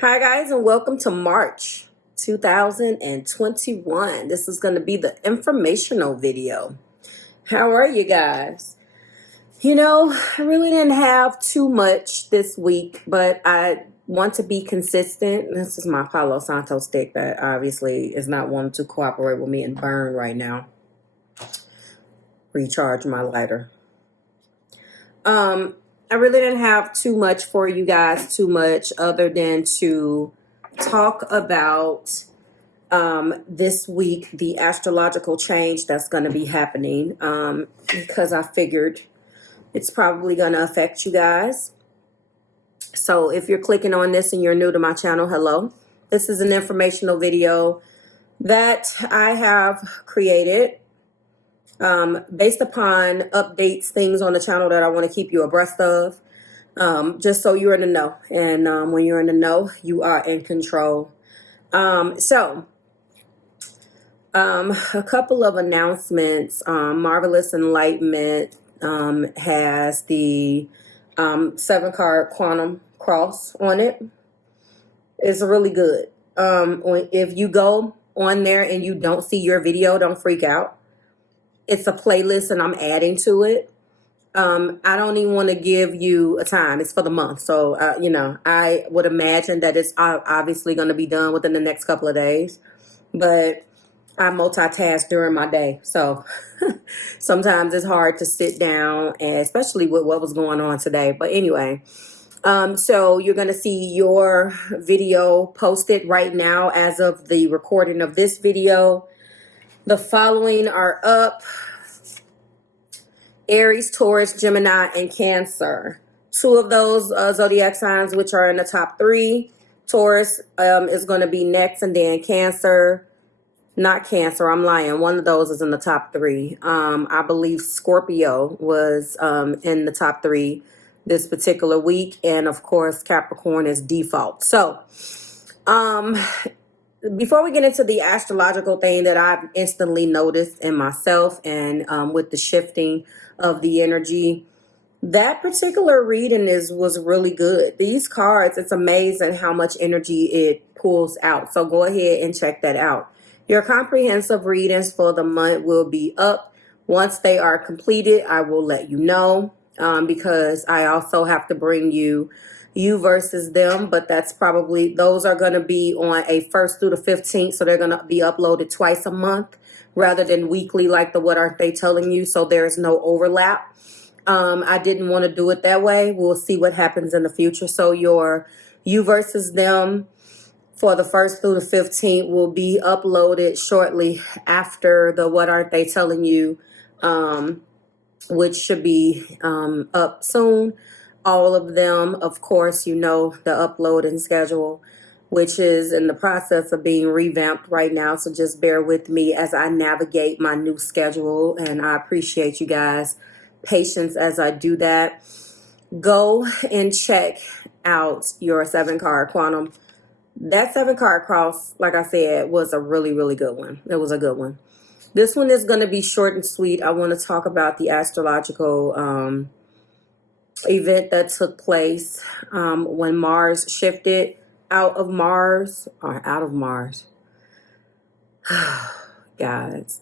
Hi, guys, and welcome to March 2021. This is going to be the informational video. How are you guys? I really didn't have too much this week, but I want to be consistent. This is my Palo Santo stick that obviously is not wanting to cooperate with me and burn right now. Recharge my lighter. I really didn't have too much for you guys, other than to talk about this week, the astrological change that's going to be happening, because I figured it's probably going to affect you guys. So if you're clicking on this and you're new to my channel, hello. This is an informational video that I have created based upon updates, things on the channel that I want to keep you abreast of, just so you're in the know. And when you're in the know, you are in control. A couple of announcements. Marvelous Enlightenment has the 7-card quantum cross on it. It's really good. If you go on there and you don't see your video, don't freak out. It's a playlist and I'm adding to it. I don't even want to give you a time. It's for the month. So, I would imagine that it's obviously going to be done within the next couple of days. But I multitask during my day. So sometimes it's hard to sit down, and especially with what was going on today. But anyway, so you're going to see your video posted right now as of the recording of this video. The following are up: Aries, Taurus, Gemini, and Cancer. 2 of those zodiac signs, which are in the top 3. Taurus is going to be next, and then Cancer. Not Cancer, I'm lying. One of those is in the top 3. I believe Scorpio was in the top 3 this particular week. And of course, Capricorn is default. So, before we get into the astrological thing that I've instantly noticed in myself and with the shifting of the energy, that particular reading was really good. These cards, it's amazing how much energy it pulls out. So go ahead and check that out. Your comprehensive readings for the month will be up. Once they are completed, I will let you know, because I also have to bring you versus them, but those are going to be on a 1st through the 15th, so they're going to be uploaded twice a month rather than weekly like the What Aren't They Telling You, so there's no overlap. I didn't want to do it that way. We'll see what happens in the future. So your you versus them for the 1st through the 15th will be uploaded shortly after the What Aren't They Telling You, which should be up soon. All of them, of course, the uploading schedule, which is in the process of being revamped right now. So just bear with me as I navigate my new schedule. And I appreciate you guys' patience as I do that. Go and check out your 7-card quantum. That 7-card cross, like I said, was a really, really good one. It was a good one. This one is going to be short and sweet. I want to talk about the astrological event that took place when Mars shifted out of Mars. Guys,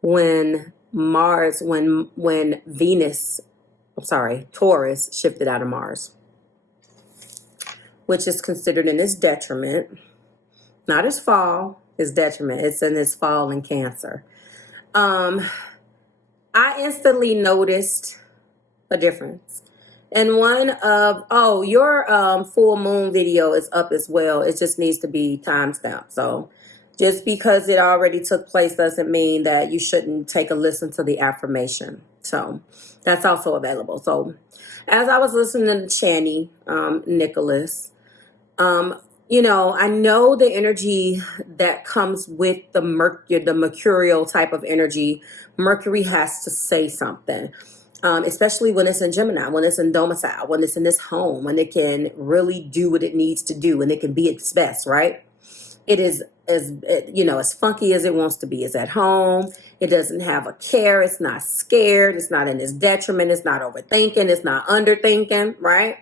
when Taurus shifted out of Mars, which is considered in its detriment, not its fall, its detriment. It's in its fall in Cancer. I instantly noticed a difference. And your full moon video is up as well. It just needs to be timestamped. So just because it already took place doesn't mean that you shouldn't take a listen to the affirmation. So that's also available. So as I was listening to Channy Nicholas, I know the energy that comes with the mercurial type of energy. Mercury has to say something. Especially when it's in Gemini, when it's in domicile, when it's in this home, when it can really do what it needs to do, and it can be its best, right? It is as funky as it wants to be. It's at home. It doesn't have a care. It's not scared. It's not in its detriment. It's not overthinking. It's not underthinking, right?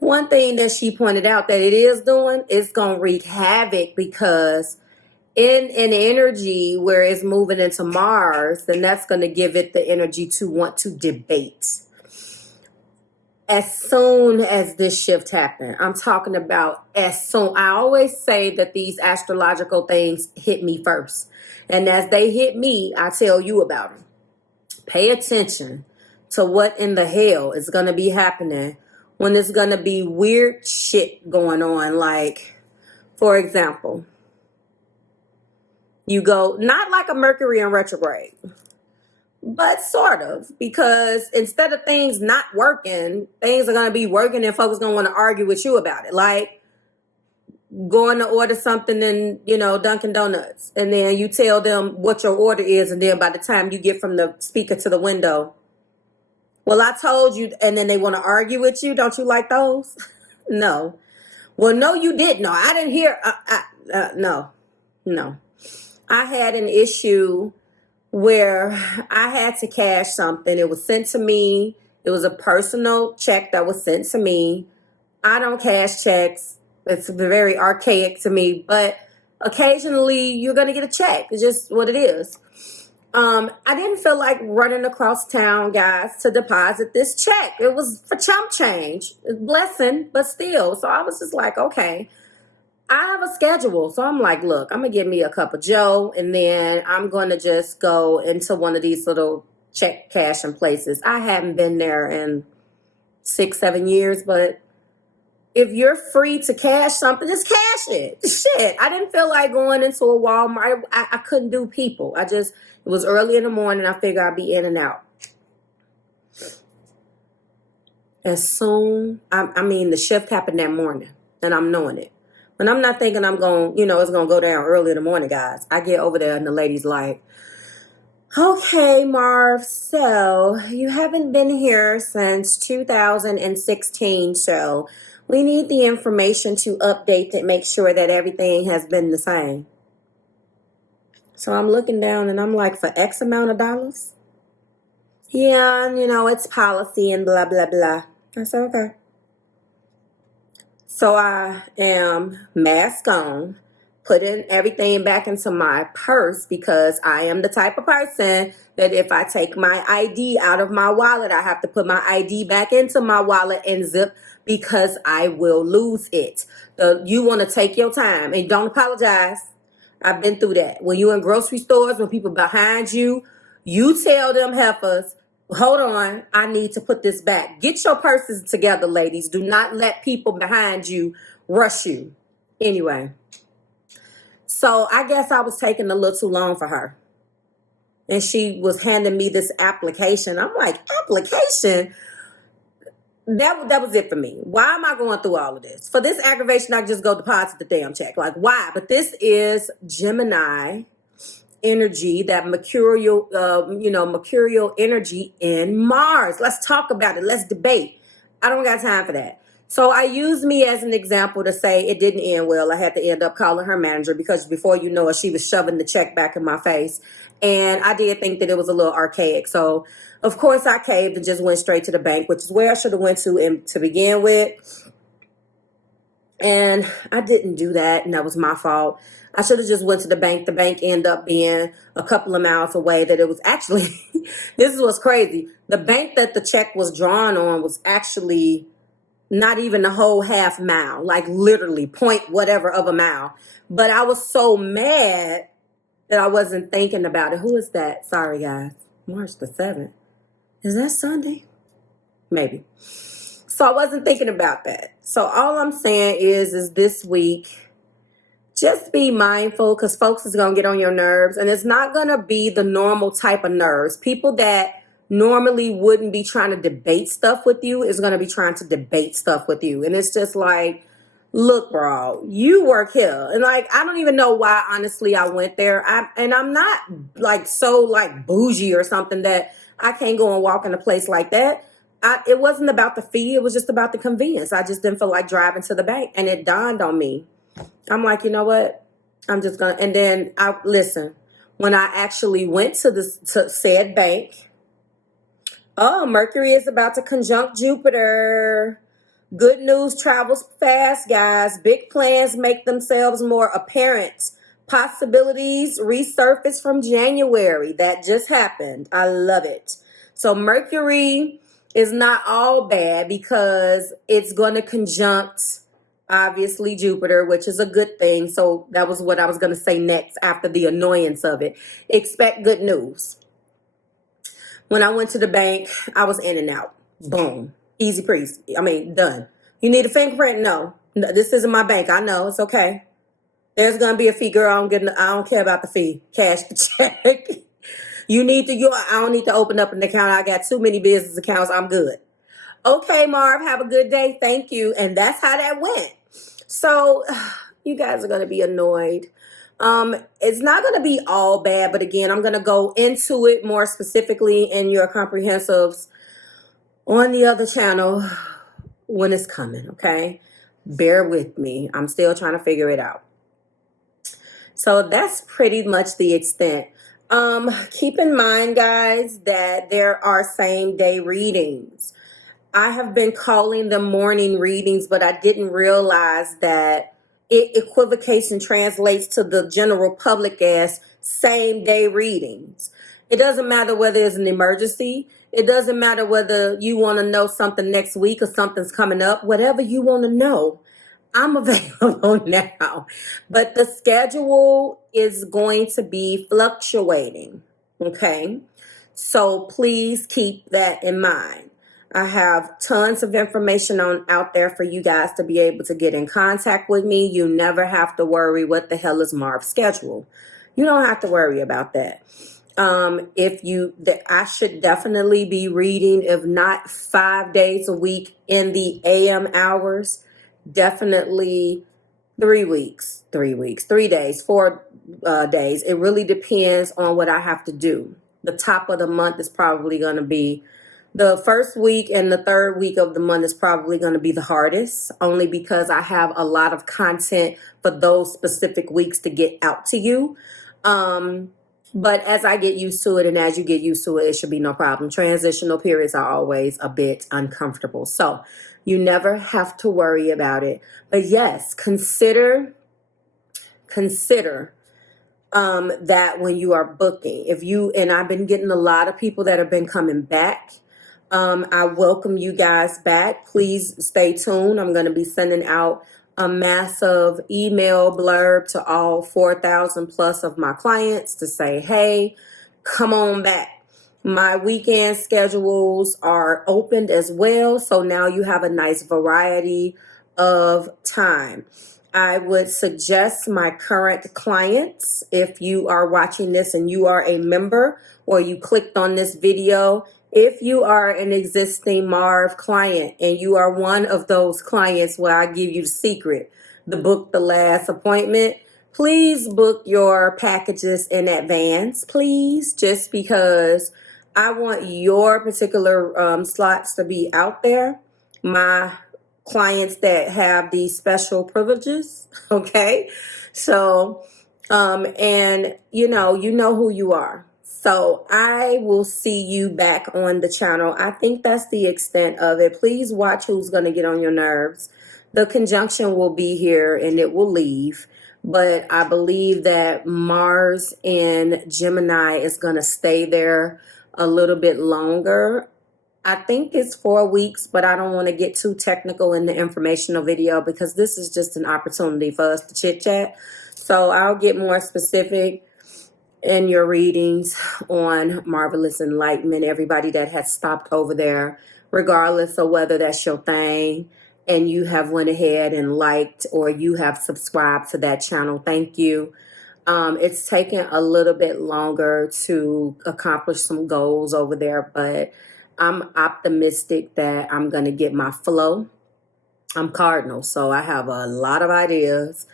One thing that she pointed out that it is doing is going to wreak havoc, because in an energy where it's moving into Mars, then that's going to give it the energy to want to debate. As soon as this shift happened, I'm talking about as soon. I always say that these astrological things hit me first. And as they hit me, I tell you about them. Pay attention to what in the hell is going to be happening when there's going to be weird shit going on. Like, for example, you go, not like a Mercury in retrograde, but sort of, because instead of things not working, things are going to be working, and folks going to want to argue with you about it. Like going to order something in, Dunkin' Donuts, and then you tell them what your order is, and then by the time you get from the speaker to the window, well, I told you, and then they want to argue with you. Don't you like those? No. Well, no, you didn't. No, I didn't hear. No. I had an issue where I had to cash something. It was sent to me. It was a personal check that was sent to me. I don't cash checks. It's very archaic to me, but occasionally you're going to get a check. It's just what it is. I didn't feel like running across town, guys, to deposit this check. It was for chump change. It's a blessing, but still. So I was just like, okay. I have a schedule. So I'm like, look, I'm going to get me a cup of Joe, and then I'm going to just go into one of these little check cashing places. I haven't been there in 6-7 years, but if you're free to cash something, just cash it. Shit. I didn't feel like going into a Walmart. I couldn't do people. It was early in the morning. I figured I'd be in and out. As soon, the shift happened that morning, and I'm knowing it. And I'm not thinking I'm going, it's going to go down early in the morning, guys. I get over there and the lady's like, okay, Marv, so you haven't been here since 2016, so we need the information to update to make sure that everything has been the same. So I'm looking down and I'm like, for X amount of dollars? Yeah, and it's policy and blah, blah, blah. I said, okay. So I am mask on, putting everything back into my purse, because I am the type of person that if I take my ID out of my wallet, I have to put my ID back into my wallet and zip, because I will lose it. You want to take your time and don't apologize. I've been through that. When you're in grocery stores, when people behind you, you tell them heifers, hold on, I need to put this back. Get your purses together, ladies. Do not let people behind you rush you. Anyway, so I guess I was taking a little too long for her. And she was handing me this application. I'm like, application? That was it for me. Why am I going through all of this? For this aggravation, I can just go deposit the damn check. Like, why? But this is Gemini energy, that mercurial energy in Mars. Let's talk about it. Let's debate. I don't got time for that. So I used me as an example to say it didn't end well. I had to end up calling her manager, because before you know it, she was shoving the check back in my face. And I did think that it was a little archaic. So, of course, I caved and just went straight to the bank, which is where I should have went to begin with. And I didn't do that, and that was my fault. I should have just went to the bank. The bank ended up being a couple of miles away. That it was actually, this is what's crazy. The bank that the check was drawn on was actually not even a whole half mile, like literally point whatever of a mile. But I was so mad that I wasn't thinking about it. Who is that? Sorry, guys. March the 7th. Is that Sunday? Maybe. So I wasn't thinking about that. So all I'm saying is this week, just be mindful, because folks is going to get on your nerves, and it's not going to be the normal type of nerves. People that normally wouldn't be trying to debate stuff with you is going to be trying to debate stuff with you. And it's just like, look, bro, you work here. And like, I don't even know why, honestly, I went there. I'm not like so like bougie or something that I can't go and walk in a place like that. It wasn't about the fee. It was just about the convenience. I just didn't feel like driving to the bank. And it dawned on me. I'm like, you know what? I'm just going to, and then listen, when I actually went to said bank, oh, Mercury is about to conjunct Jupiter. Good news travels fast, guys. Big plans make themselves more apparent. Possibilities resurface from January. That just happened. I love it. So Mercury is not all bad because it's going to conjunct, obviously, Jupiter, which is a good thing. So that was what I was going to say next after the annoyance of it. Expect good news. When I went to the bank, I was in and out. Boom. Easy breezy. I mean, done. You need a fingerprint? No. No, this isn't my bank. I know. It's okay. There's gonna be a fee, girl. I don't care about the fee. Cash the check. I don't need to open up an account. I got too many business accounts. I'm good. Okay, Marv, have a good day. Thank you. And that's how that went. So you guys are gonna be annoyed. It's not going to be all bad, but again, I'm going to go into it more specifically in your comprehensives on the other channel when it's coming, okay? Bear with me. I'm still trying to figure it out. So that's pretty much the extent. Keep in mind, guys, that there are same day readings. I have been calling them morning readings, but I didn't realize that it equivocates and translates to the general public as same day readings. It doesn't matter whether it's an emergency. It doesn't matter whether you want to know something next week or something's coming up. Whatever you want to know, I'm available now. But the schedule is going to be fluctuating. Okay. So please keep that in mind. I have tons of information out there for you guys to be able to get in contact with me. You never have to worry what the hell is Marv's schedule. You don't have to worry about that. I should definitely be reading, if not 5 days a week in the AM hours, definitely 3 weeks, 3 days, 4 days. It really depends on what I have to do. The top of the month is probably going to be the first week, and the third week of the month is probably going to be the hardest, only because I have a lot of content for those specific weeks to get out to you. But as I get used to it, and as you get used to it, it should be no problem. Transitional periods are always a bit uncomfortable. So you never have to worry about it. But yes, consider that when you are booking. And I've been getting a lot of people that have been coming back. I welcome you guys back. Please stay tuned. I'm going to be sending out a massive email blurb to all 4,000 plus of my clients to say, hey, come on back. My weekend schedules are opened as well. So now you have a nice variety of time. I would suggest my current clients, if you are watching this and you are a member or you clicked on this video, if you are an existing Marv client and you are one of those clients where I give you the secret, the book the last appointment, please book your packages in advance, please, just because I want your particular slots to be out there. My clients that have these special privileges, okay? So, and you know who you are. So I will see you back on the channel. I think that's the extent of it. Please watch who's going to get on your nerves. The conjunction will be here and it will leave. But I believe that Mars in Gemini is going to stay there a little bit longer. I think it's 4 weeks, but I don't want to get too technical in the informational video because this is just an opportunity for us to chit chat. So I'll get more specific in your readings on Marvelous Enlightenment. Everybody that has stopped over there, regardless of whether that's your thing and you have went ahead and liked or you have subscribed to that channel, thank you. It's taken a little bit longer to accomplish some goals over there, but I'm optimistic that I'm going to get my flow. I'm cardinal, so I have a lot of ideas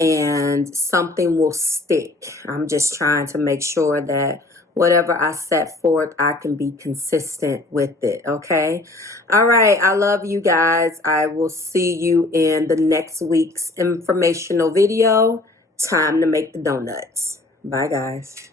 and something will stick. I'm just trying to make sure that whatever I set forth, I can be consistent with it, okay? All right, I love you guys. I will see you in the next week's informational video. Time to make the donuts. Bye, guys.